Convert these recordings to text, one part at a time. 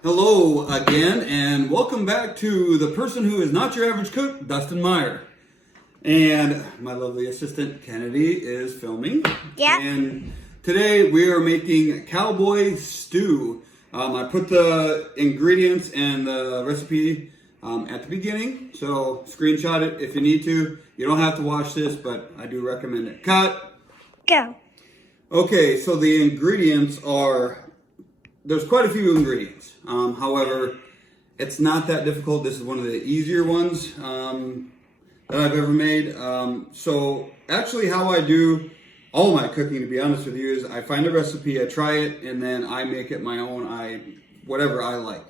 Hello again, and welcome back to the person who is not your average cook, Dustin Meyer. And my lovely assistant, Kennedy, is filming. Yeah. And today we are making cowboy stew. I put the ingredients and the recipe at the beginning, so screenshot it if you need to. You don't have to watch this, but I do recommend it. Cut. Go. Okay, so the ingredients are... There's quite a few ingredients. However, it's not that difficult. This is one of the easier ones that I've ever made. So actually how I do all my cooking, to be honest with you, is I find a recipe, I try it, and then I make it my own, whatever I like.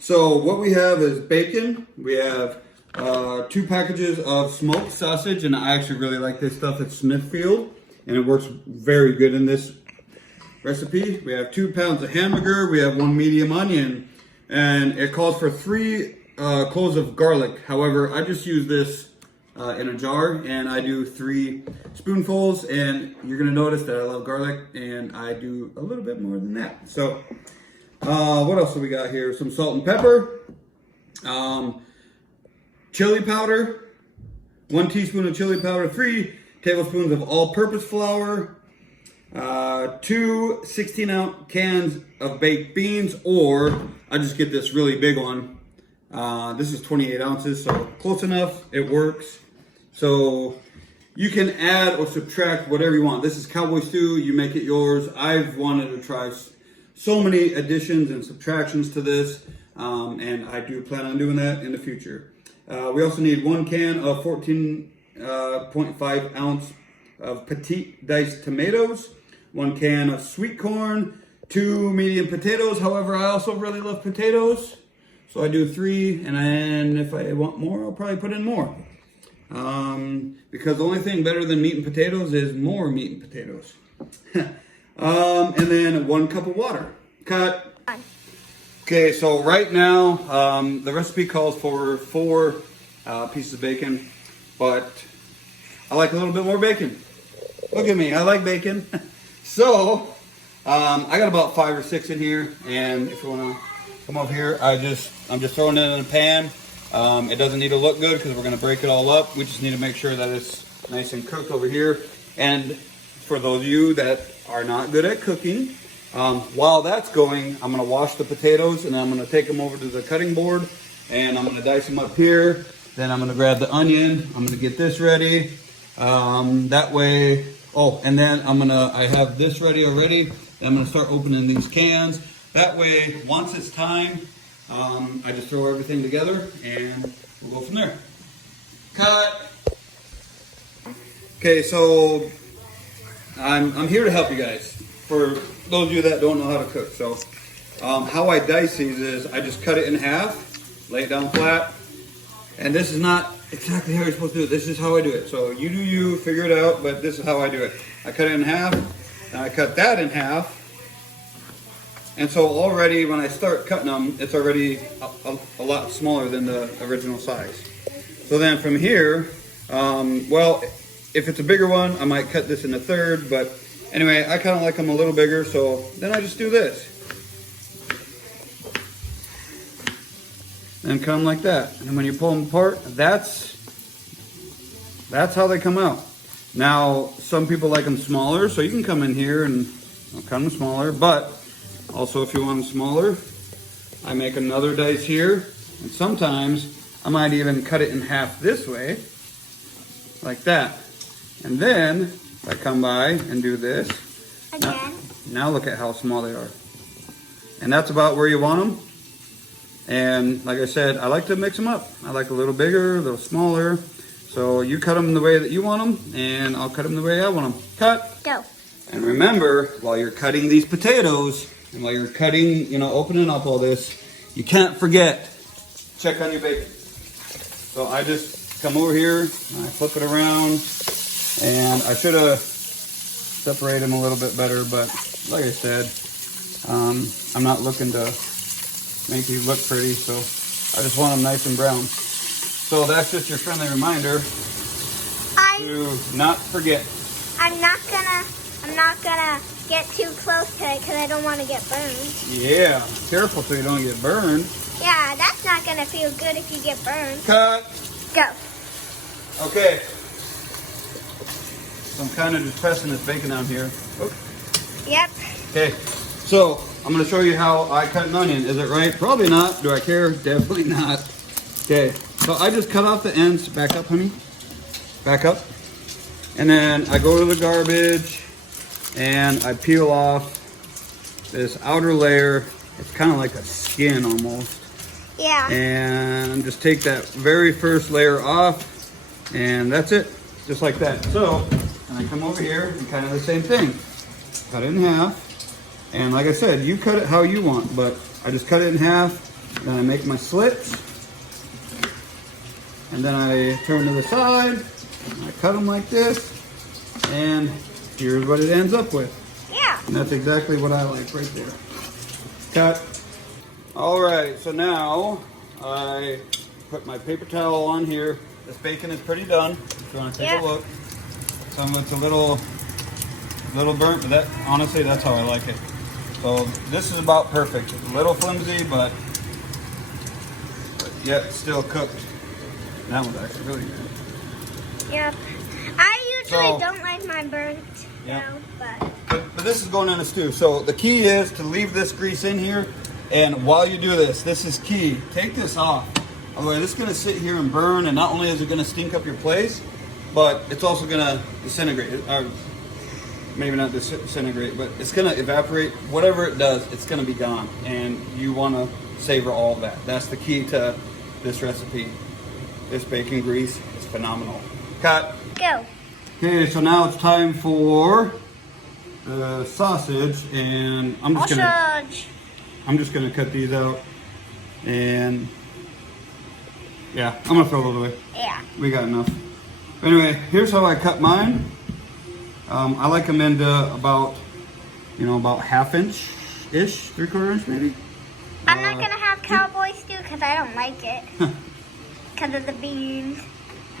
So what we have is bacon. We have 2 packages of smoked sausage, and I actually really like this stuff. It's Smithfield, and it works very good in this recipe. We have 2 pounds of hamburger. We have 1 medium onion, and it calls for 3 cloves of garlic. However, I just use this in a jar, and I do 3 spoonfuls, and you're gonna notice that I love garlic, and I do a little bit more than that. So what else do we got here? Some salt and pepper, chili powder, 1 teaspoon of chili powder, 3 tablespoons of all-purpose flour, 2 16-ounce cans of baked beans, or I just get this really big one. This is 28 ounces, so close enough, it works. So you can add or subtract whatever you want. This is cowboy stew, you make it yours. I've wanted to try so many additions and subtractions to this, and I do plan on doing that in the future. We also need 1 can of 14.5 ounce of petite diced tomatoes, 1 can of sweet corn, 2 medium potatoes. However, I also really love potatoes, so I do 3, and then if I want more, I'll probably put in more. Because the only thing better than meat and potatoes is more meat and potatoes. And then 1 cup of water. Cut. Okay, so right now, the recipe calls for 4 pieces of bacon, but I like a little bit more bacon. Look at me, I like bacon. So, I got about 5 or 6 in here, and if you want to come over here, I'm just throwing it in a pan. It doesn't need to look good because we're going to break it all up. We just need to make sure that it's nice and cooked over here. And for those of you that are not good at cooking, while that's going, I'm going to wash the potatoes, and I'm going to take them over to the cutting board, and I'm going to dice them up here. Then I'm going to grab the onion. I'm going to get this ready. That way, and then I have this ready already. I'm going to start opening these cans. That way, once it's time, I just throw everything together and we'll go from there. Cut. Okay, so I'm here to help you guys. For those of you that don't know how to cook, so how I dice these is I just cut it in half, lay it down flat, and this is not exactly how you're supposed to do it. This is how I do it. So you do you, figure it out, but this is how I do it. I cut it in half, and I cut that in half. And so already when I start cutting them, it's already a lot smaller than the original size. So then from here, well, if it's a bigger one, I might cut this in a third, but anyway, I kind of like them a little bigger, so then I just do this. And cut them like that. And when you pull them apart, that's how they come out. Now, some people like them smaller, so you can come in here and cut them smaller, but also if you want them smaller, I make another dice here, and sometimes I might even cut it in half this way, like that. And then I come by and do this. Again. Now look at how small they are. And that's about where you want them. And like I said, I like to mix them up. I like a little bigger, a little smaller. So you cut them the way that you want them, and I'll cut them the way I want them. Cut. Go. And remember, while you're cutting these potatoes, and while you're cutting, opening up all this, you can't forget, check on your bacon. So I just come over here, and I flip it around, and I should have separated them a little bit better, but like I said, I'm not looking to make these look pretty, so I just want them nice and brown. So that's just your friendly reminder to not forget. I'm not gonna get too close to it because I don't want to get burned. Yeah, careful so you don't get burned. Yeah, that's not going to feel good if you get burned. Cut. Go. Okay. So I'm kind of just pressing this bacon down here. Oops. Yep. Okay, so I'm going to show you how I cut an onion. Is it right? Probably not. Do I care? Definitely not. Okay, so I just cut off the ends. Back up, honey. Back up. And then I go to the garbage and I peel off this outer layer. It's kind of like a skin almost. Yeah. And just take that very first layer off, and that's it. Just like that. So, and I come over here and kind of the same thing. Cut it in half. And like I said, you cut it how you want, but I just cut it in half. Then I make my slits. And then I turn to the side. I cut them like this. And here's what it ends up with. Yeah. And that's exactly what I like right there. Cut. All right, so now I put my paper towel on here. This bacon is pretty done. If you want to take a look. Some of it's a little burnt, but that honestly, that's how I like it. So this is about perfect. It's a little flimsy, but yet still cooked. That one's actually really good. Yep. I usually So, don't like mine burnt, Yep. but But this is going in a stew. So the key is to leave this grease in here. And while you do this, this is key. Take this off. Otherwise, this is going to sit here and burn. And not only is it going to stink up your place, but it's also going to disintegrate. Or maybe not disintegrate, but it's going to evaporate. Whatever it does, it's going to be gone. And you want to savor all of that. That's the key to this recipe. This bacon grease is phenomenal. Cut. go. Okay, so now it's time for the sausage, and I'm just gonna cut these out, and yeah, I'm gonna throw those away. Yeah. We got enough. Anyway, here's how I cut mine. I like them into about ½ inch-ish, 3/4 inch maybe. I'm not gonna have cowboy stew because I don't like it. Because of the beans.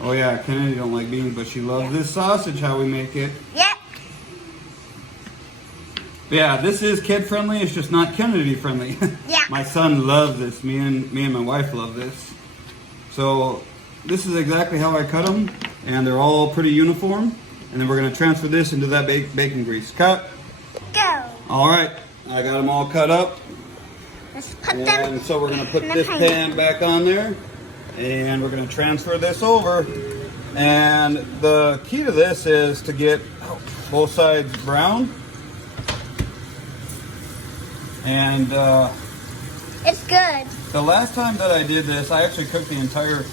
Oh yeah, Kennedy don't like beans, but she loves this sausage, how we make it. Yep. Yeah, this is kid friendly, it's just not Kennedy friendly. Yeah. My son loves this, me and my wife love this. So this is exactly how I cut them, and they're all pretty uniform. And then we're gonna transfer this into that bacon grease. Cut. Go. All right, I got them all cut up. Let's put them. And so we're gonna put in the this pan. pan back on there, and we're gonna transfer this over. And the key to this is to get both sides brown. And It's good. the last time that I did this, I actually cooked the entire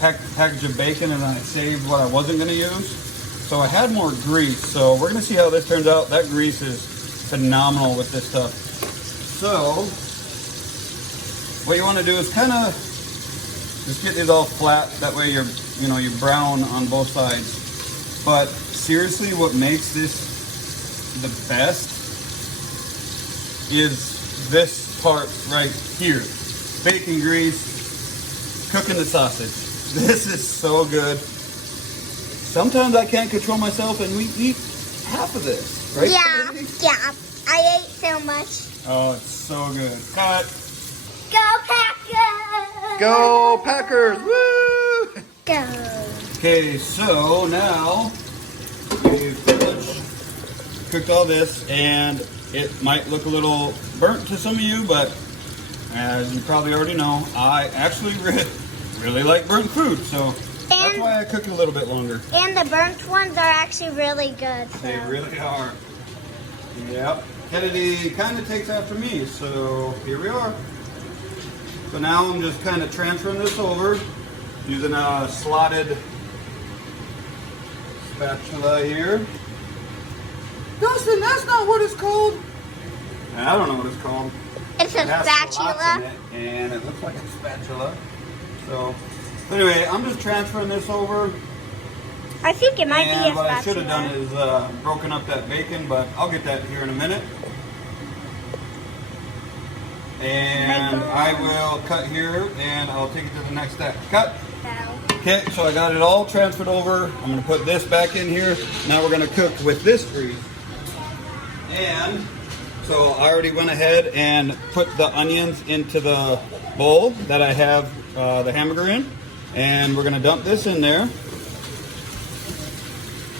package of bacon, and I saved what I wasn't gonna use. So I had more grease. So we're gonna see how this turns out. That grease is phenomenal with this stuff. So what you want to do is kind of just get these all flat. That way you're brown on both sides. But seriously, what makes this the best is this part right here. Bacon grease, cooking the sausage. This is so good. Sometimes I can't control myself and we eat half of this, right? Yeah. Yeah. I ate so much. Oh, it's so good. Cut. Go Packers! Go Packers! Woo! Go. Okay, so now we've pretty much cooked all this, and it might look a little burnt to some of you, but as you probably already know, I actually really like burnt food, so that's why I cook it a little bit longer. And the burnt ones are actually really good. So. They really are. Yep. Kennedy kind of takes after me, so here we are. So now I'm just kind of transferring this over using a slotted spatula here. Dustin, that's not what it's called. I don't know what it's called. It's a It has spatula. slots in it, and it looks like a spatula. So anyway, I'm just transferring this over. I think it might be a And spatula. what I should have done is broken up that bacon, but I'll get that here in a minute. And I will cut here, and I'll take it to the next step. Cut. Okay, so I got it all transferred over. I'm going to put this back in here. Now we're going to cook with this grease. And so I already went ahead and put the onions into the bowl that I have the hamburger in. And we're gonna dump this in there.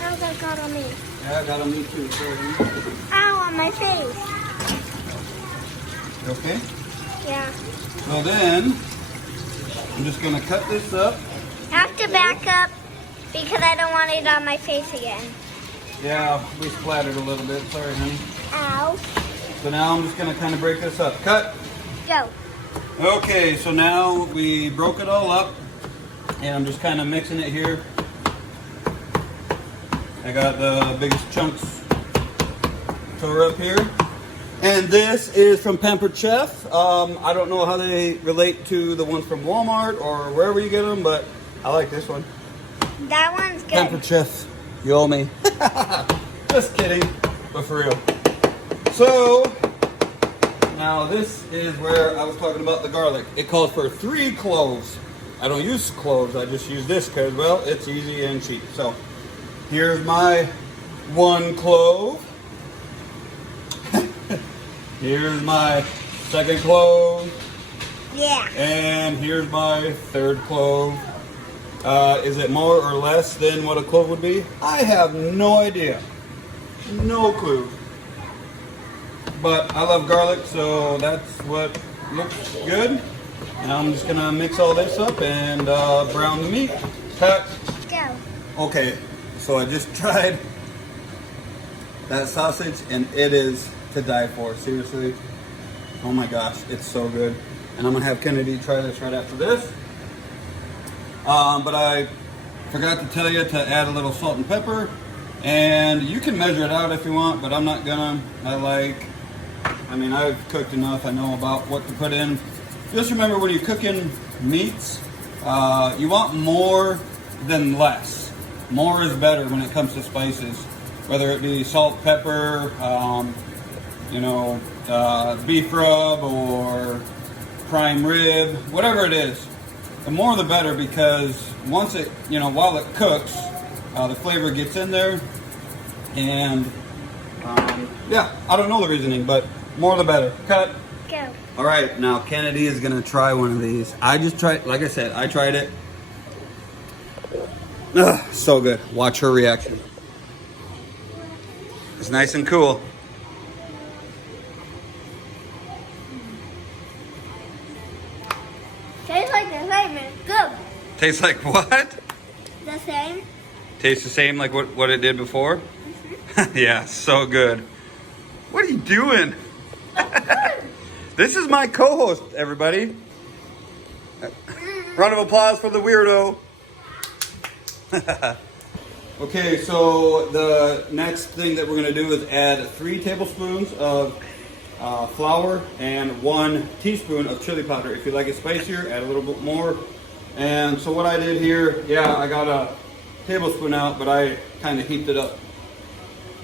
Oh, that got on me. Yeah, I got on me too. Sorry. Ow, on my face. Okay. Yeah. So then, I'm just gonna cut this up. I have to back up because I don't want it on my face again. Yeah, we splattered a little bit. Sorry, honey. Ow. So now I'm just gonna kind of break this up. Cut. Go. Okay, so now we broke it all up, and I'm just kind of mixing it here. I got the biggest chunks tore up here. And this is from Pampered Chef. I don't know how they relate to the ones from Walmart or wherever you get them, but I like this one. That one's good. Pampered Chef, you owe me. Just kidding, but for real. So, now this is where I was talking about the garlic. It calls for 3 cloves. I don't use cloves, I just use this because, well, it's easy and cheap. So, here's my 1 clove. Here's my 2nd clove. Yeah. And here's my 3rd clove. Is it more or less than what a clove would be? I have no idea. No clue. But I love garlic, so that's what looks good. And I'm just gonna mix all this up and brown the meat. Cut. Go. Okay, so I just tried that sausage and it is to die for, seriously. Oh my gosh, it's so good. And I'm gonna have Kennedy try this right after this. But I forgot to tell you to add a little salt and pepper. And you can measure it out if you want, but I'm not gonna. I've cooked enough, I know about what to put in. Just remember when you're cooking meats, you want more than less. More is better when it comes to spices. Whether it be salt, pepper, beef rub or prime rib, whatever it is. The more the better, because once it, while it cooks, the flavor gets in there. And I don't know the reasoning, but more the better. Cut. Go. All right, now Kennedy is gonna try one of these. I just tried, like I said, I tried it. Ugh, so good. Watch her reaction. It's nice and cool. Tastes like the same. It's good. Tastes like what? The same. Tastes the same like what it did before? Mm-hmm. Yeah, so good. What are you doing? This is my co-host, everybody. Round of applause for the weirdo. Okay, so the next thing that we're gonna do is add 3 tablespoons of flour and 1 teaspoon of chili powder. If you like it spicier, add a little bit more. And so what I did here, I got a tablespoon out, but I kind of heaped it up.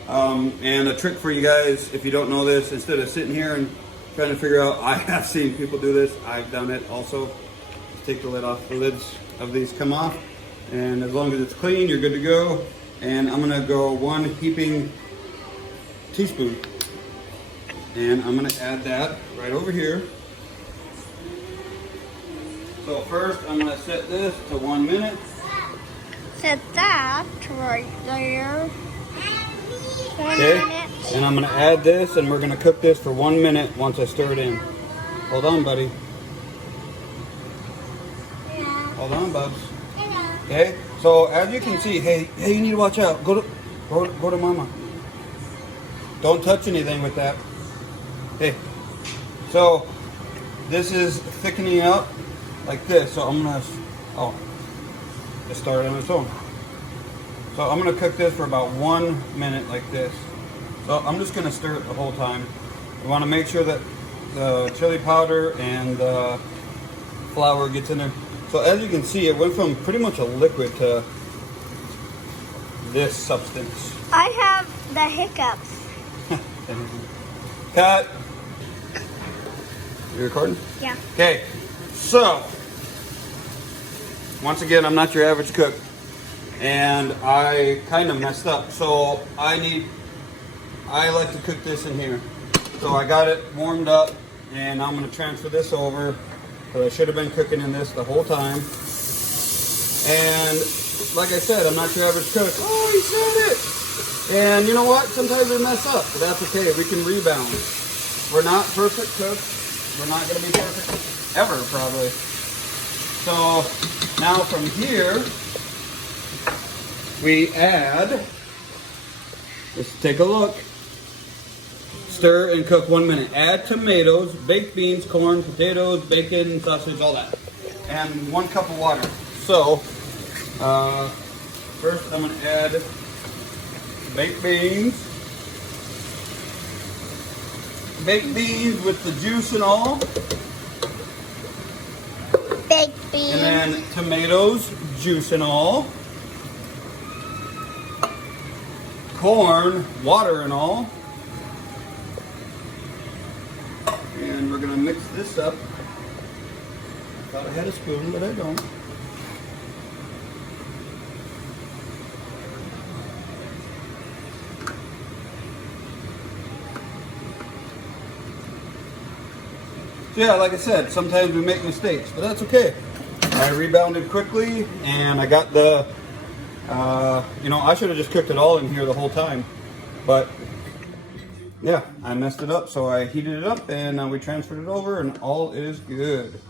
And a trick for you guys, if you don't know this, instead of sitting here and trying to figure out, I have seen people do this, I've done it also. Take the lid off, the lids of these come off, and as long as it's clean, you're good to go. And I'm gonna go 1 heaping teaspoon. And I'm gonna add that right over here. So first, I'm gonna set this to 1 minute. Set that right there. 1 Okay, minute. and I'm gonna add this, and we're gonna cook this for 1 minute once I stir it in. Hold on, buddy. Yeah. Hold on, Bubs. Hello. Okay, so as you can see, hey, you need to watch out. Go to Mama. Don't touch anything with that. Hey, so this is thickening up like this. So I'm gonna, just start on its own. So I'm gonna cook this for about 1 minute like this. So I'm just gonna stir it the whole time. We wanna make sure that the chili powder and the flour gets in there. So as you can see, it went from pretty much a liquid to this substance. I have the hiccups. Cut. You recording? Yeah. Okay, so once again, I'm not your average cook, and I kind of messed up. So I need I like to cook this in here. So I got it warmed up, and I'm gonna transfer this over, because I should have been cooking in this the whole time. And like I said, I'm not your average cook. Oh, he said it! And you know what? Sometimes we mess up, but that's okay. We can rebound. We're not perfect cooks. We're not gonna be perfect ever, probably. So now from here, we add, let's take a look. Stir and cook 1 minute. Add tomatoes, baked beans, corn, potatoes, bacon, sausage, all that. And 1 cup of water. So, first I'm gonna add baked beans. Baked beans with the juice and all. Baked beans. And then tomatoes, juice and all. Corn, water and all. And we're gonna mix this up. Thought I had a spoon, but I don't. So yeah, like I said, sometimes we make mistakes, but that's okay. I rebounded quickly, and I got the, you know, I should have just cooked it all in here the whole time, but yeah, I messed it up, so I heated it up, and we transferred it over, and all is good.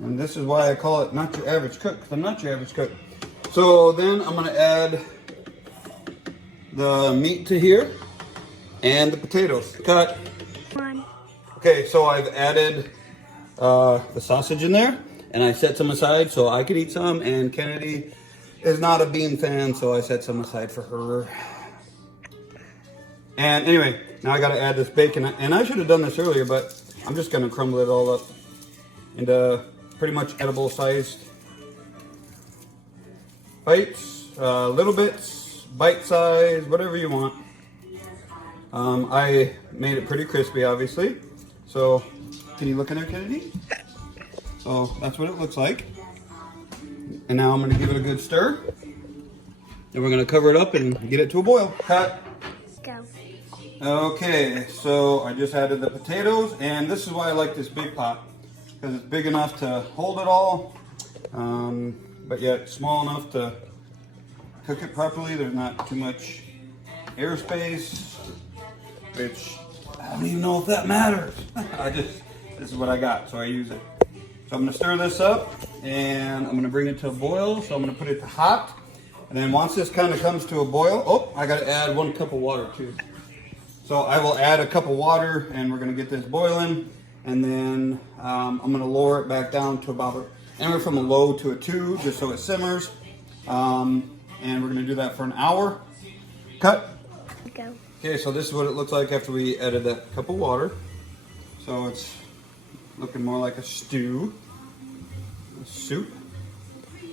And this is why I call it not your average cook, because I'm not your average cook. So then I'm going to add the meat to here, and the potatoes. Cut. Okay, so I've added the sausage in there, and I set some aside so I could eat some, and Kennedy is not a bean fan, so I set some aside for her. And anyway, now I gotta add this bacon, and I should have done this earlier, but I'm just gonna crumble it all up into pretty much edible sized bites, little bits, bite size, whatever you want. I made it pretty crispy, obviously. So, can you look in there, Kennedy? So that's what it looks like. And now I'm gonna give it a good stir. And we're gonna cover it up and get it to a boil. Cut. Go. Okay, so I just added the potatoes, and this is why I like this big pot, because it's big enough to hold it all, but yet small enough to cook it properly. There's not too much airspace, which I don't even know if that matters. This is what I got, so I use it. So I'm gonna stir this up, and I'm gonna bring it to a boil. So I'm gonna put it to hot, and then once this kind of comes to a boil, oh, I gotta add 1 cup of water too. So I will add a cup of water, and we're gonna get this boiling, and then I'm gonna lower it back down to about anywhere from a low to a 2, just so it simmers. And we're gonna do that for an hour. Cut. Go. Okay, so this is what it looks like after we added that cup of water. So it's looking more like a stew, a soup.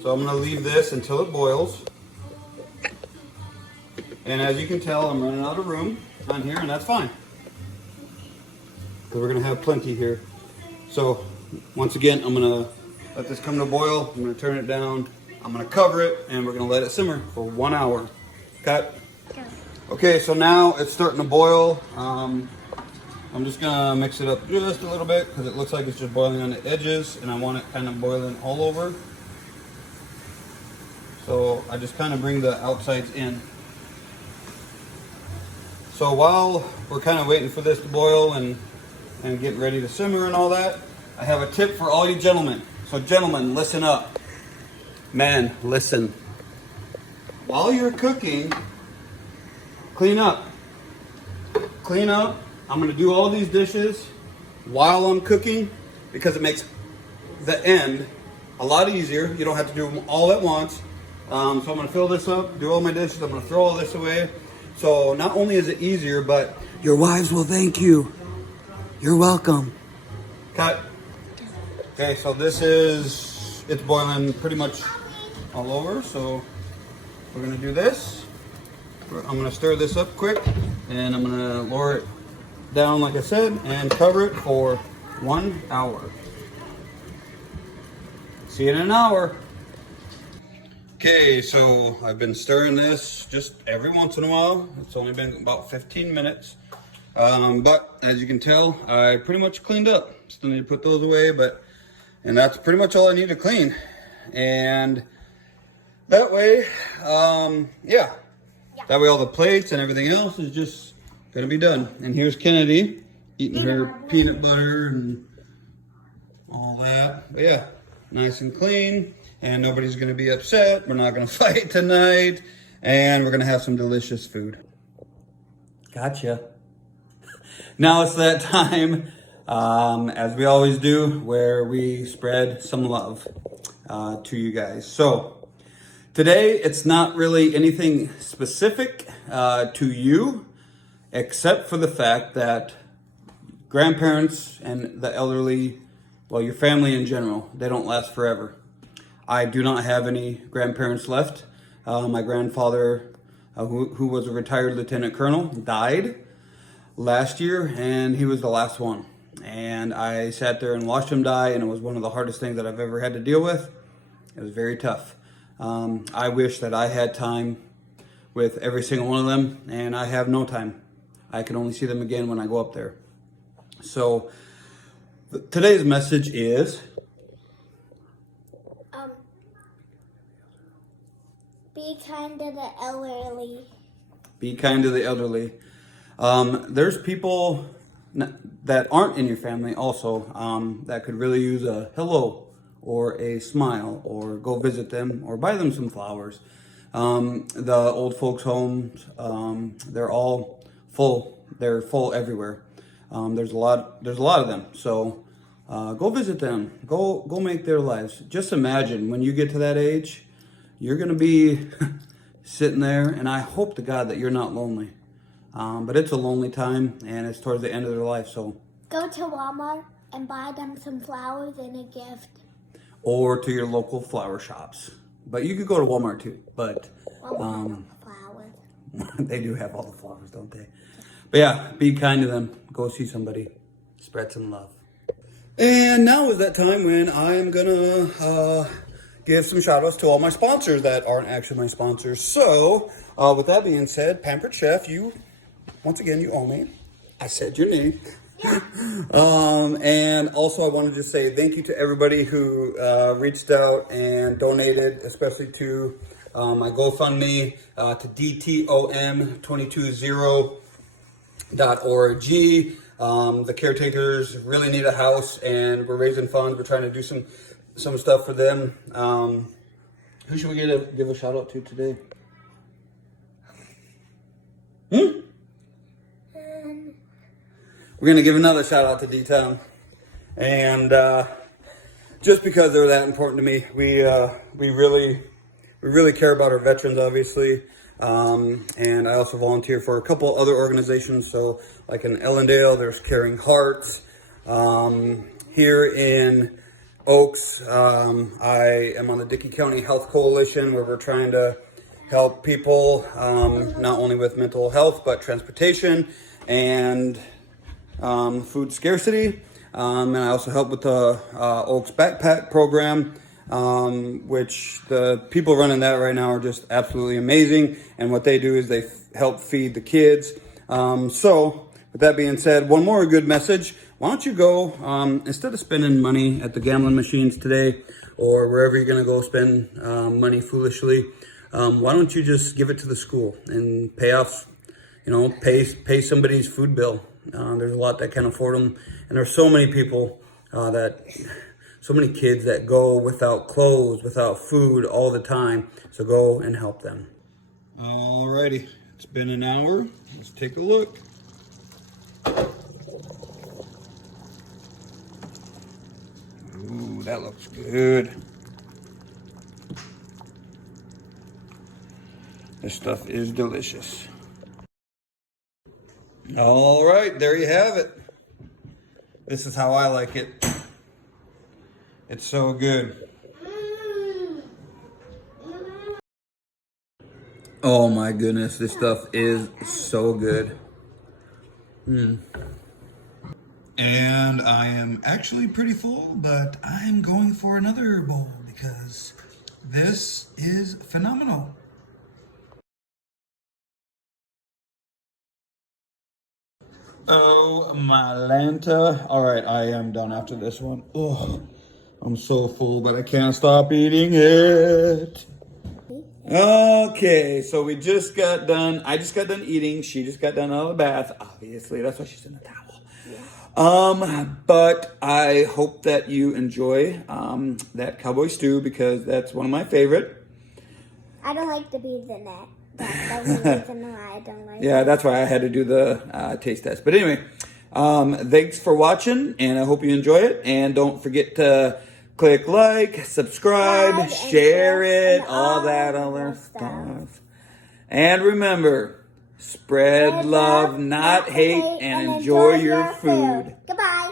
So I'm gonna leave this until it boils. And as you can tell, I'm running out of room on here, and that's fine, because we're gonna have plenty here. So once again, I'm gonna let this come to a boil. I'm gonna turn it down. I'm gonna cover it, and we're gonna let it simmer for 1 hour. Cut. Go. Okay, so now it's starting to boil. I'm just gonna mix it up just a little bit, because it looks like it's just boiling on the edges, and I want it kind of boiling all over. So I just kind of bring the outsides in. So while we're kind of waiting for this to boil and getting ready to simmer and all that, I have a tip for all you gentlemen. So gentlemen, listen up. Men, listen. While you're cooking, clean up. Clean up. I'm gonna do all these dishes while I'm cooking, because it makes the end a lot easier. You don't have to do them all at once. So I'm gonna fill this up, do all my dishes. I'm gonna throw all this away. So not only is it easier, but your wives will thank you. You're welcome. Cut. Okay, so it's boiling pretty much all over. So we're gonna do this. I'm gonna stir this up quick, and I'm gonna lower it down like I said, and cover it for 1 hour. See you in an hour. Okay, so I've been stirring this just every once in a while. It's only been about 15 minutes. But as you can tell, I pretty much cleaned up. Still need to put those away, and that's pretty much all I need to clean. And that way, yeah. That way all the plates and everything else is just gonna be done. And here's Kennedy eating her peanut butter and all that. But yeah, nice and clean. And nobody's gonna be upset. We're not gonna fight tonight. And we're gonna have some delicious food. Gotcha. Now it's that time, as we always do, where we spread some love to you guys. So today it's not really anything specific to you, except for the fact that grandparents and the elderly, well, your family in general, they don't last forever. I do not have any grandparents left. My grandfather, who was a retired lieutenant colonel, died last year, and he was the last one. And I sat there and watched him die, and it was one of the hardest things that I've ever had to deal with. It was very tough. I wish that I had time with every single one of them, and I have no time. I can only see them again when I go up there. So today's message is be kind to the elderly. Be kind to the elderly. There's people that aren't in your family also that could really use a hello or a smile, or go visit them or buy them some flowers. The old folks' homes, they're all full. They're full everywhere. There's a lot of them. So go visit them. Go make their lives. Just imagine when you get to that age, you're gonna be sitting there, and I hope to God that you're not lonely. But it's a lonely time, and it's towards the end of their life. So go to Walmart and buy them some flowers and a gift. Or to your local flower shops. But you could go to Walmart too. But flowers. They do have all the flowers, don't they? But yeah, be kind to them. Go see somebody. Spread some love. And now is that time when I am gonna give some shout outs to all my sponsors that aren't actually my sponsors. So with that being said, Pampered Chef, once again, you owe me. I said your name. And also I want to just say thank you to everybody who reached out and donated, especially to my GoFundMe, to dtom220.org. The caretakers really need a house, and we're raising funds. We're trying to do some stuff for them. Who should we give a shout out to today? We're gonna give another shout out to D-Town, and just because they're that important to me, we really care about our veterans, obviously, and I also volunteer for a couple other organizations. So, like in Ellendale, there's Caring Hearts. Here in Oaks, I am on the Dickey County Health Coalition, where we're trying to help people not only with mental health but transportation and food scarcity, and I also help with the Oaks Backpack Program, which the people running that right now are just absolutely amazing. And what they do is they help feed the kids. So with that being said, one more good message. Why don't you go, instead of spending money at the gambling machines today, or wherever you're gonna go spend money foolishly, why don't you just give it to the school and pay off, pay somebody's food bill. There's a lot that can afford them, and there's so many people so many kids that go without clothes, without food all the time. So go and help them. Alrighty, it's been an hour. Let's take a look. Ooh, that looks good. This stuff is delicious. All right, there you have it. This is how I like it. It's so good. Oh my goodness, this stuff is so good. And I am actually pretty full, but I'm going for another bowl because This is phenomenal. Oh, my Lanta. All right, I am done after this one. Oh, I'm so full, but I can't stop eating it. Okay, so we just got done. I just got done eating. She just got done out of the bath. Obviously, that's why she's in the towel. But I hope that you enjoy that cowboy stew because that's one of my favorite. I don't like the beans in it. That's the reason why I don't like Yeah, that's why I had to do the taste test. But anyway, thanks for watching, and I hope you enjoy it. And don't forget to click like, subscribe, share it, all that other stuff. And remember, spread love, not hate, and enjoy your food. Goodbye.